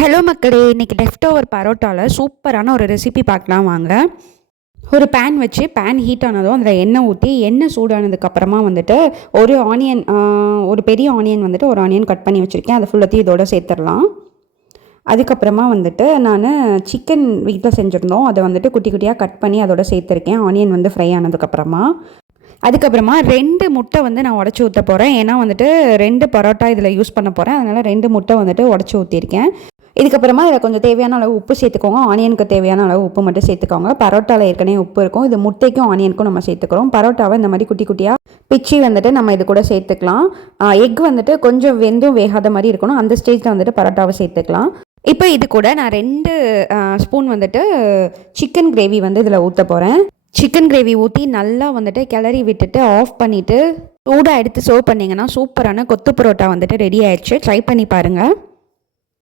Hello மக்களே, இன்றைக்கி left over பரோட்டாவில் சூப்பரான ஒரு ரெசிபி பார்க்கலாம் வாங்க. ஒரு பேன் வச்சு பேன் ஹீட் ஆனதும் அதில் எண்ணெய் ஊற்றி எண்ணெய் சூடானதுக்கப்புறமா வந்துட்டு ஒரு பெரிய ஆனியன் வந்துட்டு ஒரு ஆனியன் கட் பண்ணி வச்சுருக்கேன். அதை ஃபுல்லாத்தையும் இதோட சேர்த்துடலாம். அதுக்கப்புறமா வந்துட்டு நான் சிக்கன் வீட்டில் செஞ்சுருந்தோம், அதை வந்துட்டு குட்டி குட்டியாக கட் பண்ணி அதோட சேர்த்துருக்கேன். ஆனியன் வந்து ஃப்ரை ஆனதுக்கப்புறமா 2 முட்டை வந்து நான் உடச்சி ஊற்ற போகிறேன். ஏன்னா வந்துட்டு 2 பரோட்டா இதில் யூஸ் பண்ண போகிறேன். அதனால் 2 முட்டை வந்துட்டு உடச்சி ஊற்றிருக்கேன். இதுக்கப்புறமா இதில் கொஞ்சம் தேவையான அளவு உப்பு சேர்த்துக்கோங்க. ஆனியனுக்கு தேவையான அளவு உப்பு மட்டும் சேர்த்துக்கோங்க. பரோட்டாவில் ஏற்கனவே உப்பு இருக்கும். இது முட்டைக்கும் ஆனியனுக்கும் நம்ம சேர்த்துக்கிறோம். பரோட்டாவை இந்த மாதிரி குட்டி குட்டியாக பிச்சு வந்துட்டு நம்ம இது கூட சேர்த்துக்கலாம். எக் வந்துட்டு கொஞ்சம் வெந்தும் வேகாத மாதிரி இருக்கணும். அந்த ஸ்டேஜில் வந்துட்டு பரோட்டாவை சேர்த்துக்கலாம். இப்போ இது கூட நான் 2 ஸ்பூன் வந்துட்டு சிக்கன் கிரேவி வந்து இதில் ஊற்ற போகிறேன். சிக்கன் கிரேவி ஊற்றி நல்லா வந்துட்டு கிளறி விட்டுட்டு ஆஃப் பண்ணிவிட்டு சூடாக எடுத்து சர்வ் பண்ணிங்கன்னா சூப்பரான கொத்து பரோட்டா வந்துட்டு ரெடி ஆயிடுச்சு. ட்ரை பண்ணி பாருங்கள்.